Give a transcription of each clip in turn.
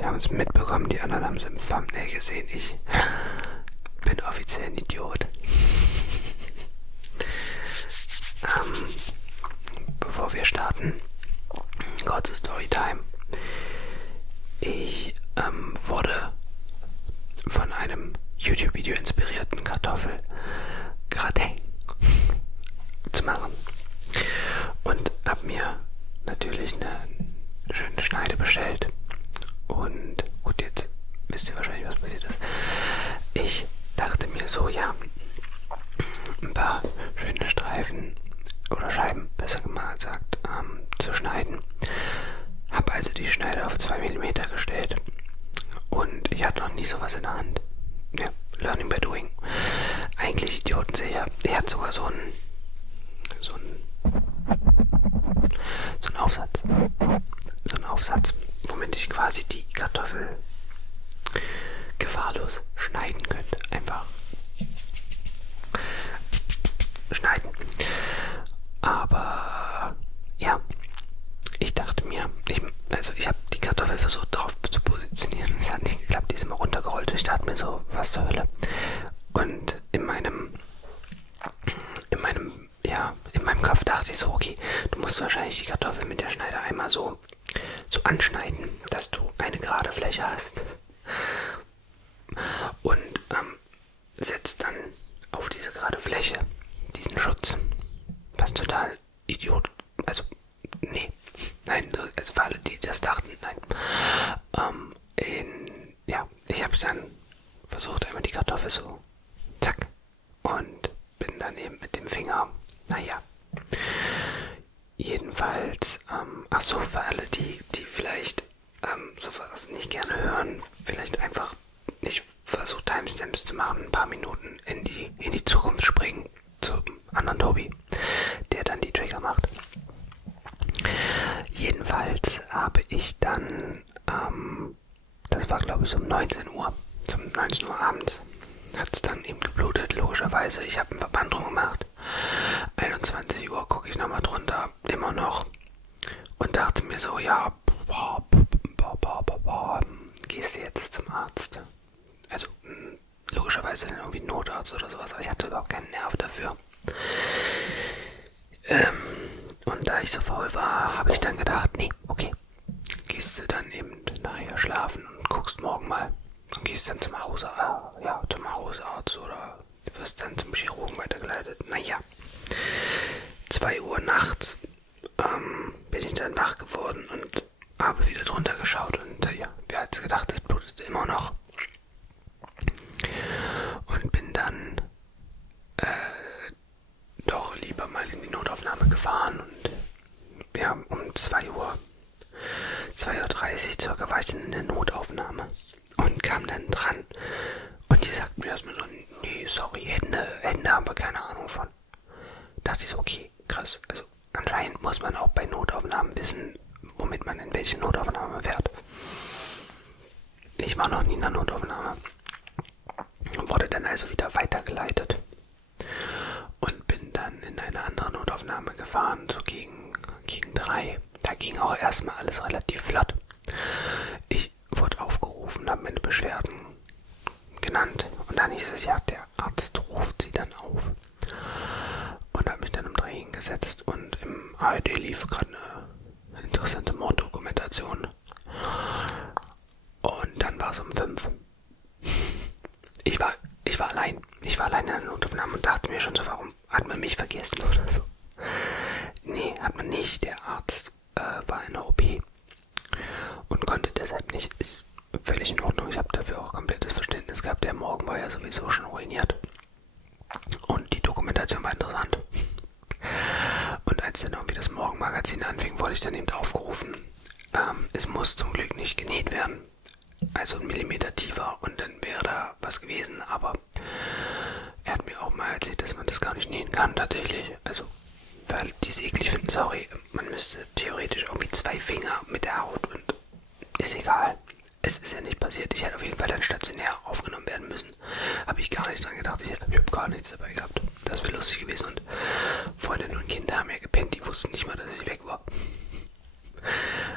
Sie haben es mitbekommen, die anderen haben es im Thumbnail gesehen. Ich bin offiziell ein Idiot. Bevor wir starten, kurze Storytime. Ich wurde von einem YouTube-Video inspirierten Kartoffelgratin zu machen und habe mir natürlich eine schöne Schneide bestellt. Und gut, jetzt wisst ihr wahrscheinlich, was passiert ist. Ich dachte mir so, ja, ein paar schöne Streifen oder Scheiben, besser gesagt, zu schneiden. Habe also die Schneide auf 2 mm gestellt und ich hatte noch nie sowas in der Hand. Ja, learning by doing. Eigentlich idiotensicher. Er hat sogar so einen Aufsatz. So einen Aufsatz, womit ich quasi die Kartoffel gefahrlos schneiden könnte. Einfach schneiden. Aber ja, ich dachte mir, ich habe die Kartoffel versucht drauf zu positionieren. Es hat nicht geklappt, die ist immer runtergerollt. Ich dachte mir so, was zur Hölle. Und in meinem Kopf dachte ich so, okay, du musst wahrscheinlich die Kartoffel mit der Schneide einmal so anschneiden, dass du eine gerade Fläche hast. Und setzt dann auf diese gerade Fläche diesen Schutz. Was total Idiot. Also, nee. Nein, also für alle, die das dachten, nein. Ja, ich habe es dann versucht, einmal die Kartoffel so, zack. Und bin dann eben mit dem Finger, naja. Jedenfalls, ach so, für alle, die vielleicht sowas nicht gerne hören, vielleicht einfach, ich versuche Timestamps zu machen, ein paar Minuten in die Zukunft springen, zum anderen Tobi, der dann die Trigger macht. Jedenfalls habe ich dann, das war glaube ich um 19 Uhr, um 19 Uhr abends, hat es dann eben geblutet, logischerweise. Ich habe einen Verband drum gemacht. 21 Uhr gucke ich nochmal drunter, immer noch. Und dachte mir so, ja, gehst du jetzt zum Arzt? Also, logischerweise irgendwie Notarzt oder sowas, aber ich hatte überhaupt keinen Nerv dafür. Und da ich so faul war, habe ich dann gedacht, nee, okay, gehst du dann eben nachher schlafen und guckst morgen mal. Und gehst dann zum Hausarzt oder wirst dann zum Chirurgen weitergeleitet. Naja, 2 Uhr nachts bin ich dann wach geworden und habe wieder drunter geschaut und ja, wer hat's gedacht, es blutete immer noch. Und bin dann doch lieber mal in die Notaufnahme gefahren und ja, um 2:30 Uhr circa war ich dann in der Notaufnahme und kam dann dran und die sagten mir erstmal so, nee, sorry, Hände haben wir keine Ahnung von. Dachte ich so, okay, krass, also anscheinend muss man auch bei Notaufnahmen wissen, womit man in welche Notaufnahme fährt. Ich war noch nie in der Notaufnahme und wurde dann also wieder weitergeleitet und bin dann in eine andere Notaufnahme gefahren, so gegen 3. Da ging auch erstmal alles relativ flott. Ich wurde aufgerufen, habe meine Beschwerden genannt und dann hieß es, ja, der Arzt ruft sie dann auf. Und habe mich dann um 3 hingesetzt und im ARD lief gerade eine interessante Morddokumentation. Und dann war es um 5. Ich war allein. Ich war allein in der Notaufnahme und dachte mir schon so, warum hat man mich vergessen oder so. Nee, hat man nicht. Der Arzt war in der OP und konnte deshalb nicht. Ist völlig in Ordnung. Ich habe dafür auch komplettes Verständnis gehabt. Der Morgen war ja sowieso schon ruiniert. Und die Dokumentation war interessant. Und als dann irgendwie das Morgenmagazin anfing, wurde ich dann eben aufgerufen. Es muss zum Glück nicht genäht werden. Also 1 Millimeter tiefer und dann wäre da was gewesen. Aber er hat mir auch mal erzählt, dass man das gar nicht nähen kann tatsächlich. Also für alle, die es eklig finden, sorry. Man müsste theoretisch irgendwie 2 Finger mit der Haut und ist egal. Es ist ja nicht passiert. Ich hätte auf jeden Fall dann stationär aufgenommen werden müssen. Habe ich gar nicht dran gedacht. Ich habe gar nichts dabei gehabt. Das wäre lustig gewesen. Und Freundinnen und Kinder haben ja gepennt. Die wussten nicht mal, dass ich weg war.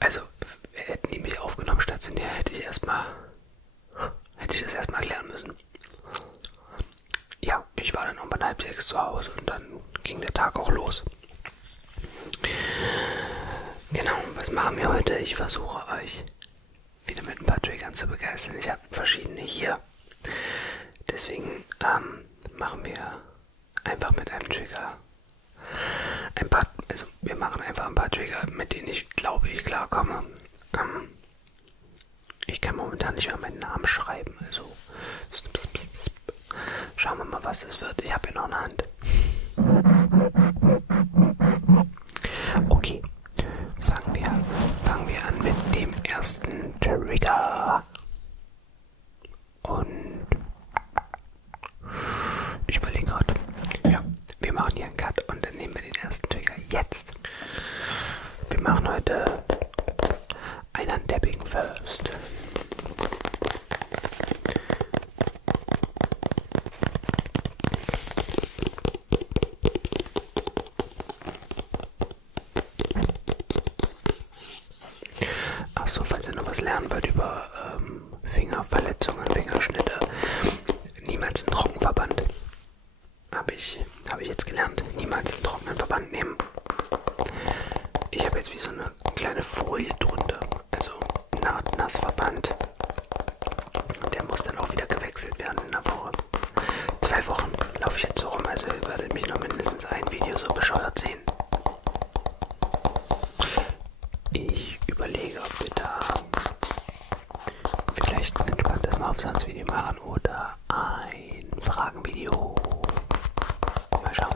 Also, hätten die mich aufgenommen stationär, hätte ich erst hätte ich das erstmal erklären müssen. Ja, ich war dann um 5:30 zu Hause und dann ging der Tag auch los. Genau, was machen wir heute? Ich versuche euch wieder mit ein paar Triggern zu begeistern. Ich habe verschiedene hier. Deswegen machen wir einfach mit einem Trigger ein paar, also wir machen einfach ein paar Trigger, mit denen ich glaube, ich klarkomme. Ich kann momentan nicht mehr meinen Namen schreiben, also schauen wir mal, was es wird. Ich habe hier noch eine Hand. Okay, fangen wir an mit dem ersten Trigger. Und ich überlege gerade, ja, wir machen hier einen Cut und dann nehmen wir den ersten Trigger jetzt. Wir machen heute ein Untapping First. Achso, falls ihr noch was lernen wollt über Fingerverletzungen, Fingerschnitte, niemals einen Trockenverband. Habe ich jetzt gelernt. Niemals einen trockenen Verband nehmen. Ich habe jetzt wie so eine kleine Folie drunter. Also Nassverband. Der muss dann auch wieder gewechselt werden in der Woche. 2 Wochen laufe ich jetzt so rum. Also ihr werdet mich noch mindestens ein Video so bescheuert sehen. Ich überlege, ob wir da vielleicht ein entspanntes Aufsatzvideo machen oder ein Fragenvideo. Mal schauen.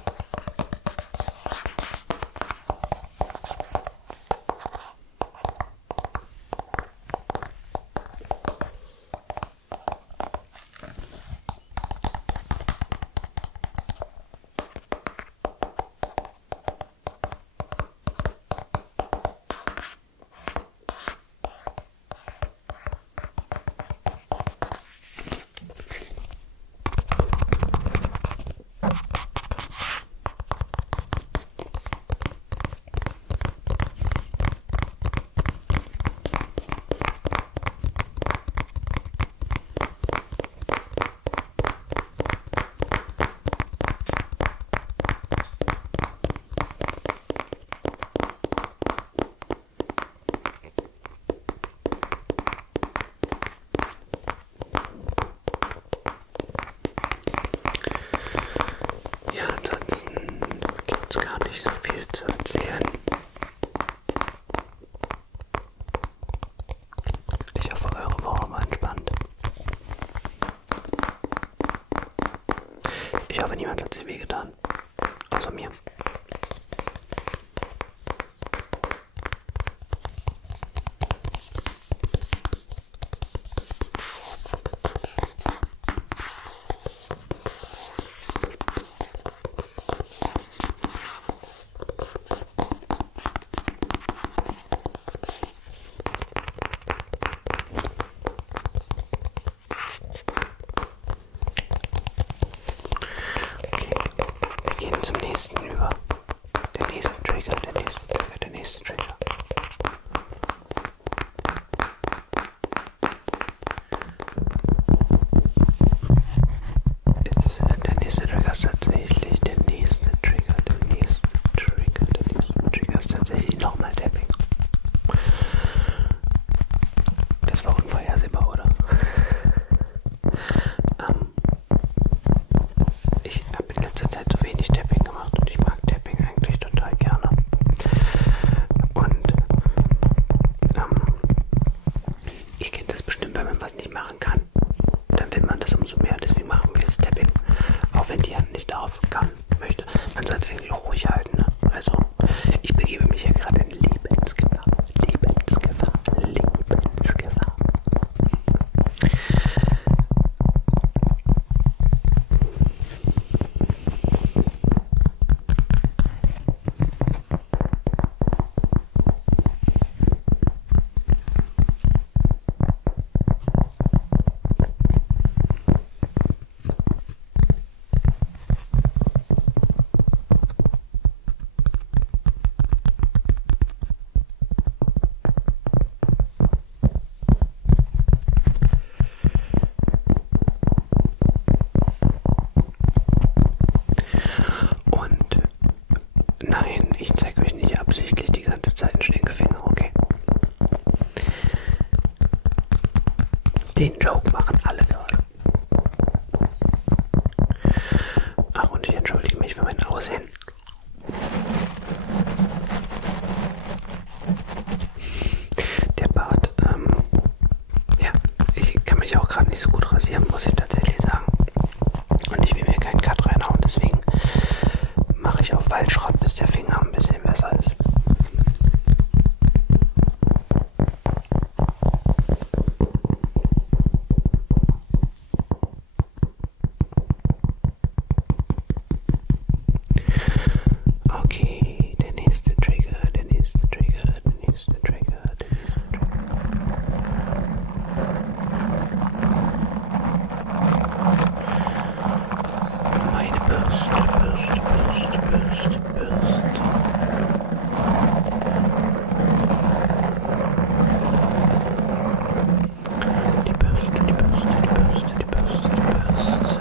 Ich hoffe, niemand hat sich wehgetan. Außer mir. Okay, wir gehen zum nächsten über. Den Joke machen alle gerade. Ach, und ich entschuldige mich für mein Aussehen. Der Bart, ja, ich kann mich auch gerade nicht so gut rasieren, muss ich tatsächlich sagen. Und ich will mir keinen Cut reinhauen, deswegen mache ich auf Waldschrott, bis der Finger ein bisschen besser ist. Okay, der nächste Trigger, der nächste Trigger, der nächste Trigger, der nächste Trigger. Meine Bürste, Bürste, Bürste, Bürste, Bürste. Die Bürste, die Bürste, die Bürste, die Bürste, die Bürste.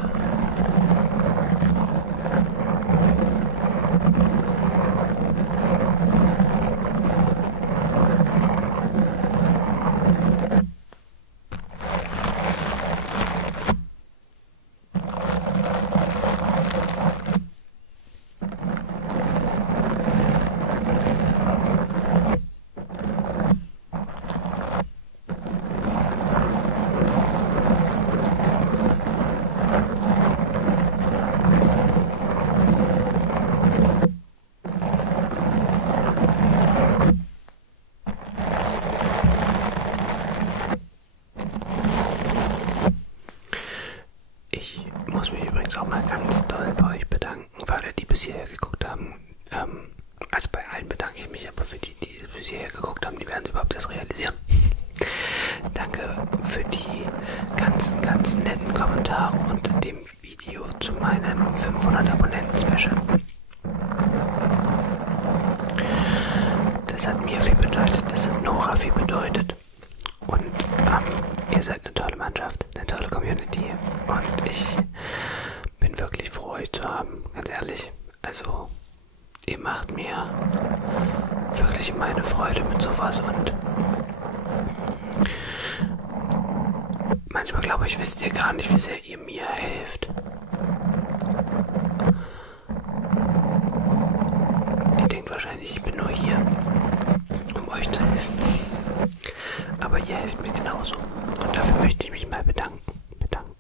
Ich muss mich übrigens auch mal ganz doll bei euch bedanken, für alle, die bis hierher geguckt haben. Also bei allen bedanke ich mich, aber für die, die bis hierher geguckt haben, die werden es überhaupt erst realisieren. Danke für die ganz netten Kommentare unter dem Video zu meinem 500 Abonnenten-Special. Das hat mir viel bedeutet, das hat Nora viel bedeutet. Und ihr seid eine tolle Mannschaft, eine tolle Community. Und ich bin wirklich froh, euch zu haben, ganz ehrlich. Also, ihr macht mir wirklich meine Freude mit sowas. Und manchmal glaube ich, wisst ihr gar nicht, wie sehr ihr mir helft. Ihr denkt wahrscheinlich, ich bin nur hier, um euch zu helfen. Aber ihr helft mir genauso. Und dafür möchte ich mich mal bedanken. Bedanken.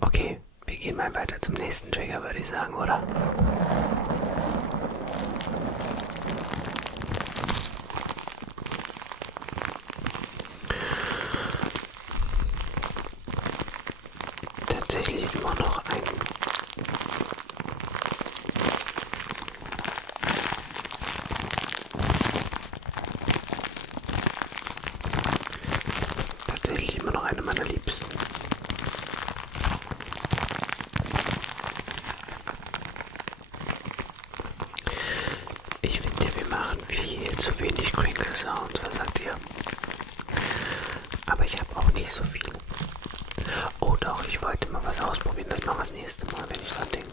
Okay, wir gehen mal weiter zum nächsten Trigger, würde ich sagen, oder? Tatsächlich immer noch ein einer meiner Liebsten. Ich finde, wir machen viel zu wenig Crinkle Sounds. Was sagt ihr? Aber ich habe auch nicht so viele. Oh doch, ich wollte mal was ausprobieren. Das machen wir das nächste Mal, wenn ich dran denke.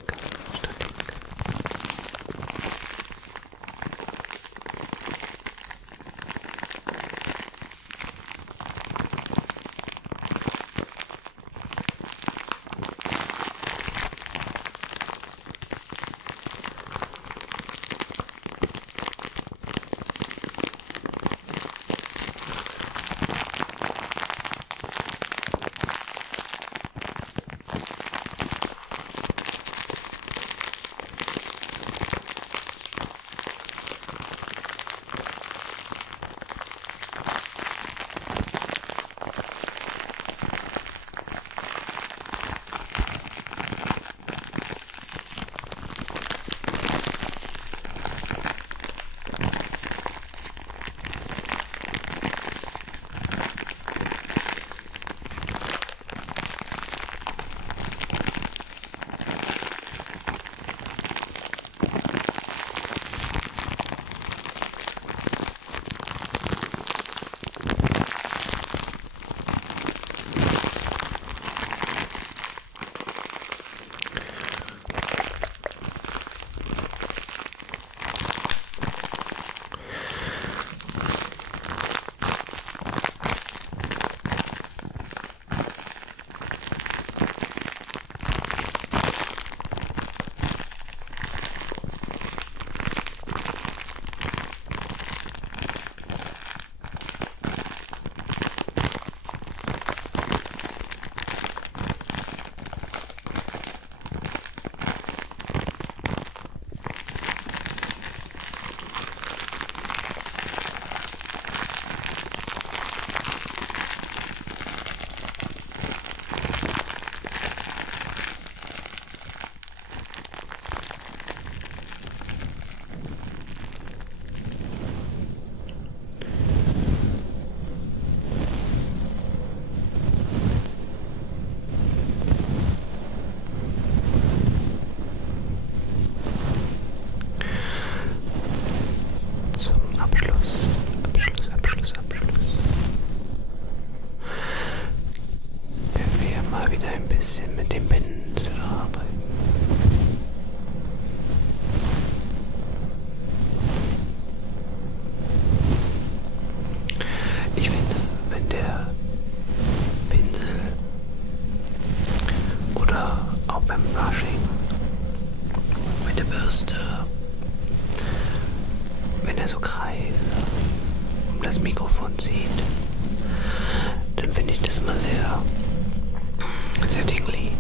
sehr tingly.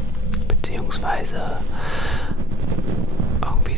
Beziehungsweise irgendwie